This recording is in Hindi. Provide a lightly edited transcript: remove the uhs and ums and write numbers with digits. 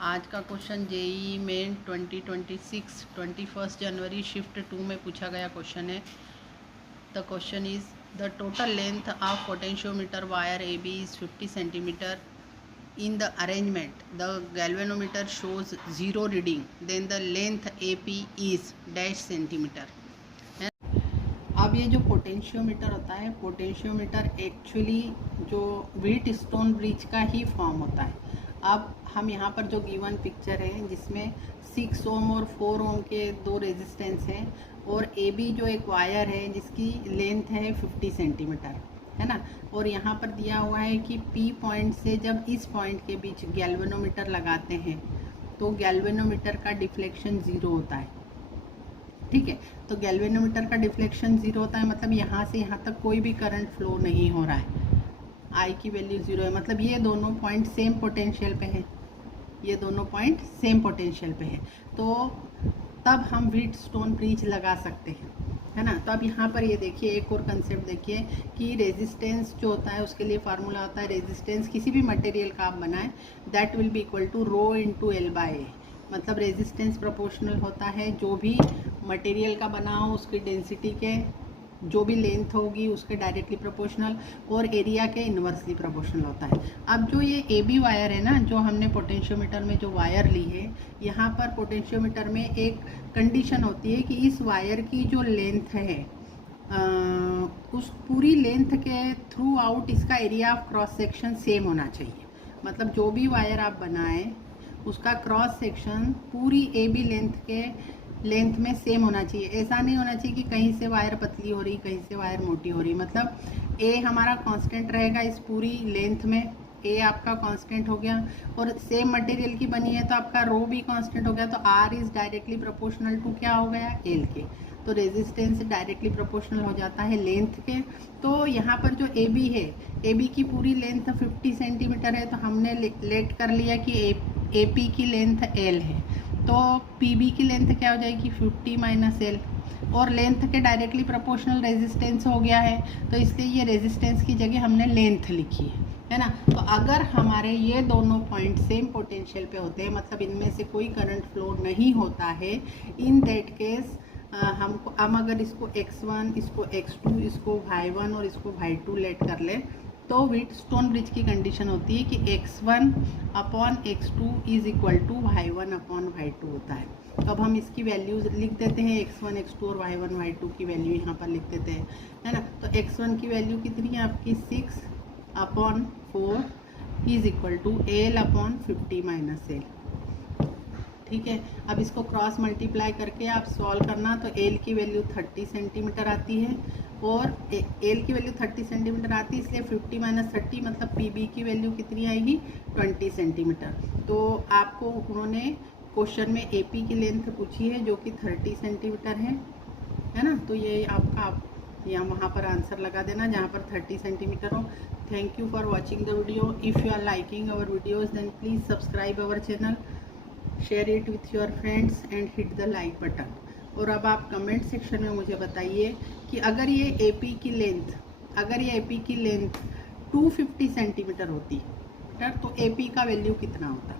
आज का क्वेश्चन जेई मेन 2026 21 जनवरी शिफ्ट 2 में पूछा गया क्वेश्चन है। The question is the total length of potentiometer wire A B is 50 centimetre in the arrangement the galvanometer shows 0 reading then the length A P is dash centimetre. अब ये जो पोटेंशियोमीटर होता है, पोटेंशियोमीटर एक्चुअली जो व्हीट स्टोन ब्रिज का ही फॉर्म होता है। अब हम यहाँ पर जो गिवन पिक्चर है जिसमें 6 ओम और 4 ओम के दो रेजिस्टेंस हैं और ए बी जो एक वायर है जिसकी लेंथ है 50 सेंटीमीटर, है ना। और यहाँ पर दिया हुआ है कि पी पॉइंट से जब इस पॉइंट के बीच गैल्वेनोमीटर लगाते हैं तो गैल्वेनोमीटर का डिफ्लेक्शन 0 होता है। ठीक है, तो गैल्वेनोमीटर का डिफ्लेक्शन 0 होता है, मतलब यहाँ से यहाँ तक कोई भी करंट फ्लो नहीं हो रहा है। आई की वैल्यू 0 है, मतलब ये दोनों पॉइंट सेम पोटेंशियल पे हैं, ये दोनों पॉइंट सेम पोटेंशियल पे है, तो तब हम व्हीट स्टोन ब्रिज लगा सकते हैं, है ना। तो अब यहाँ पर ये देखिए एक और कंसेप्ट देखिए कि रेजिस्टेंस जो होता है उसके लिए फार्मूला होता है, रेजिस्टेंस किसी भी मटेरियल का आप बनाएं that will be equal to rho into L by A. मतलब रेजिस्टेंस प्रोपोर्शनल होता है जो भी मटेरियल का बना हो उसकी डेंसिटी के जो भी लेंथ होगी उसके डायरेक्टली प्रोपोर्शनल, और एरिया के इन्वर्सली प्रोपोर्शनल होता है। अब जो ये ए बी वायर है ना, जो हमने पोटेंशियोमीटर में जो वायर ली है, यहाँ पर पोटेंशियोमीटर में एक कंडीशन होती है कि इस वायर की जो लेंथ है उस पूरी लेंथ के थ्रू आउट इसका area of cross section same होना चाहिए। मतलब जो भी वायर आप बनाएं उसका क्रॉस सेक्शन पूरी ए बी लेंथ में सेम होना चाहिए। ऐसा नहीं होना चाहिए कि कहीं से वायर पतली हो रही कहीं से वायर मोटी हो रही। मतलब ए हमारा कांस्टेंट रहेगा इस पूरी लेंथ में, ए आपका कांस्टेंट हो गया, और सेम मटेरियल की बनी है तो आपका रो भी कांस्टेंट हो गया, तो R is directly proportional to क्या हो गया, एल के। तो रेजिस्टेंस डायरेक्टली प्रोपोर्शनल हो जाता है लेंथ के। तो यहाँ पर जो ए बी है, ए बी की पूरी लेंथ 50 सेंटीमीटर है, तो हमने लेट कर लिया कि ए पी की लेंथ एल है, तो पी बी की लेंथ क्या हो जाएगी 50 माइनस एल, और लेंथ के डायरेक्टली प्रोपोर्शनल रेजिस्टेंस हो गया है, तो इसलिए ये रेजिस्टेंस की जगह हमने लेंथ लिखी है ना। तो अगर हमारे ये दोनों पॉइंट सेम पोटेंशियल पे होते हैं, मतलब इनमें से कोई करंट फ्लो नहीं होता है, इन दैट केस हम अगर इसको x1, इसको x2, इसको y1 और इसको y2 लेट कर ले, तो व्हीट स्टोन ब्रिज की कंडीशन होती है कि x1 upon x2 is equal to y1 upon y2 होता है। तो अब हम इसकी वैल्यूज लिख देते हैं, x1, x2 और y1, y2 की वैल्यू यहाँ पर लिख देते हैं, है ना। तो x1 की वैल्यू कितनी है आपकी 6 upon 4 is equal to L upon 50 minus L. ठीक है, अब इसको क्रॉस मल्टीप्लाई करके आप सॉल्व करना, तो एल की वैल्यू 30 सेंटीमीटर आती है, और एल की वैल्यू 30 सेंटीमीटर आती है, इसलिए 50 माइनस 30 मतलब पी बी की वैल्यू कितनी आएगी 20 सेंटीमीटर। तो आपको उन्होंने क्वेश्चन में ए पी की लेंथ पूछी है जो कि 30 सेंटीमीटर है ना। तो ये आपका यहाँ वहाँ पर आंसर लगा देना जहाँ पर 30 सेंटीमीटर हो। Thank you for watching the video. If you are liking our videos then please subscribe our channel, share it with your friends and hit the like button. और अब आप कमेंट सेक्शन में मुझे बताइए कि अगर ये AP की लेंथ 250 सेंटीमीटर होती तो AP का वैल्यू कितना होता।